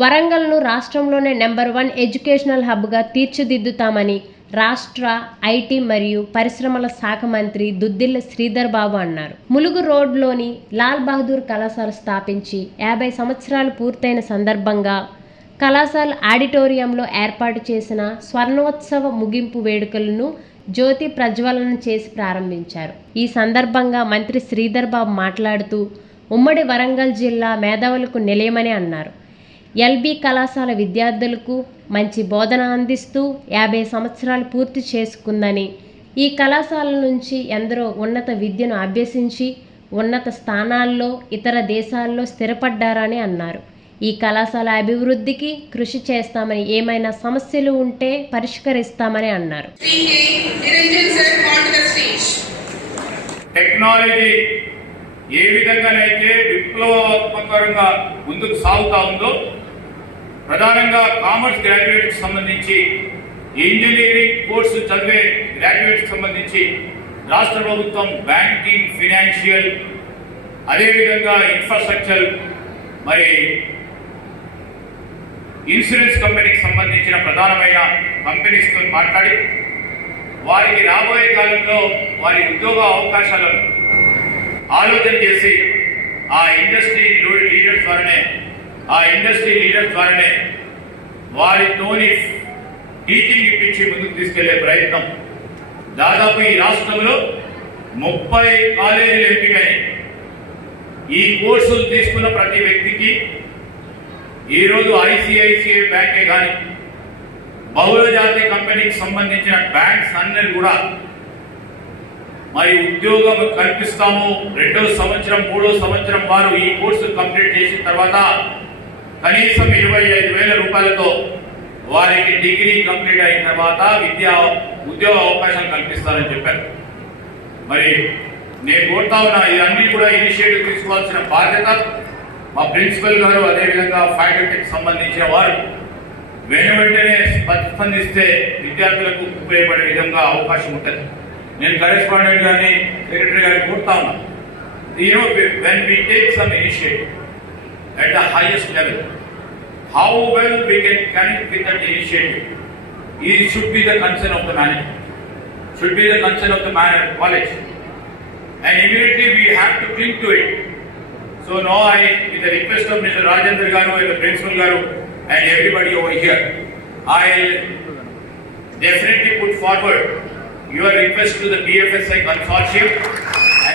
వరంగల్ను రాష్ట్రంలోనే number 1 educational హబ్గా తీర్చిదిద్దుతామని రాష్ట్ర ఐటీ మరియు పరిశ్రమల శాఖ మంత్రి దుద్దిళ్ల శ్రీధర్ బాబు అన్నారు. ములుగు రోడ్లోని లాల్ బహదూర్ కళాశాల స్థాపించి 50 సంవత్సరాలు పూర్తయిన సందర్భంగా కళాశాల ఆడిటోరియంలో ఏర్పాటు చేసిన స్వర్ణోత్సవ ముగింపు వేడుకలను జ్యోతి ప్రజ్వలన చేసి ప్రారంభించారు. ఈ సందర్భంగా మంత్రి శ్రీధర్ బాబు మాట్లాడుతూ ఉమ్మడి వరంగల్ జిల్లా మేధావులకు నిలయమని అన్నారు. ఎల్బీ కళాశాల విద్యార్థులకు మంచి బోధన అందిస్తూ 50 సంవత్సరాలు పూర్తి చేసుకుందని, ఈ కళాశాల నుంచి ఎందరో ఉన్నత విద్యను అభ్యసించి ఉన్నత స్థానాల్లో ఇతర దేశాల్లో స్థిరపడ్డారని అన్నారు. ఈ కళాశాల అభివృద్ధికి కృషి చేస్తామని, ఏమైనా సమస్యలు ఉంటే పరిష్కరిస్తామని అన్నారు. టెక్నాలజీ ఏ విధంగానైతే విప్లవాత్మకంగా ముందుకు సాగుతా ఉందో, ప్రధానంగా కామర్స్ గ్రాడ్యుయేట్కి సంబంధించి, ఇంజనీరింగ్ కోర్సు చదివే గ్రాడ్యుయేట్కి సంబంధించి రాష్ట్ర ప్రభుత్వం బ్యాంకింగ్, ఫినాన్షియల్, అదేవిధంగా ఇన్ఫ్రాస్ట్రక్చర్, మరి ఇన్సూరెన్స్ కంపెనీకి సంబంధించిన ప్రధానమైన కంపెనీస్తో మాట్లాడి వారికి రాబోయే కాలంలో వారి ఉద్యోగ అవకాశాలను ఆలోచన చేసి ఆ ఇండస్ట్రీ లీడర్స్ ద్వారానే వారితోని టీచింగ్ ఇప్పించి ముందుకు తీసుకెళ్లే ప్రయత్నం. దాదాపు ఈ రాష్ట్రంలో 30 కాలేజీలు ఎంపికని ఈ కోర్సులు తీసుకున్న ప్రతి వ్యక్తికి ఈరోజు ఐసిఐసిఐ బ్యాంకే కానీ బహుళజాతి కంపెనీకి సంబంధించిన బ్యాంక్స్ అన్నీ కూడా మరి ఉద్యోగం కల్పిస్తాము. 2వ సంవత్సరం 3వ సంవత్సరం వారు ఈ కోర్సు కంప్లీట్ చేసిన తర్వాత కనీసం 25,000 రూపాయలతో వారికి డిగ్రీ కంప్లీట్ అయిన తర్వాత ఉద్యోగ అవకాశం కల్పిస్తారని చెప్పారు. మరి నేను కోరుతా ఉన్నా, ఇవన్నీ కూడా ఇనిషియేటివ్ తీసుకోవాల్సిన బాధ్యత మా ప్రిన్సిపల్ గారు, అదేవిధంగా ఫ్యాకల్టీకి సంబంధించిన వారు వెంటనే స్పందిస్తే విద్యార్థులకు ఉపయోగపడే విధంగా అవకాశం ఉంటుంది. నేను కరెస్పాండెంట్ గారిని, సెక్రటరీ గారిని కోరుతా ఉన్నా, when we take some initiative at the highest level, how well we can connect with that initiative, it should be the concern of the management, should be the concern of the college, and immediately we have to cling to it. So now with the request of Mr. Rajendra Garu and the Principal Garu and everybody over here, I'll definitely put forward your request to the BFSI consortium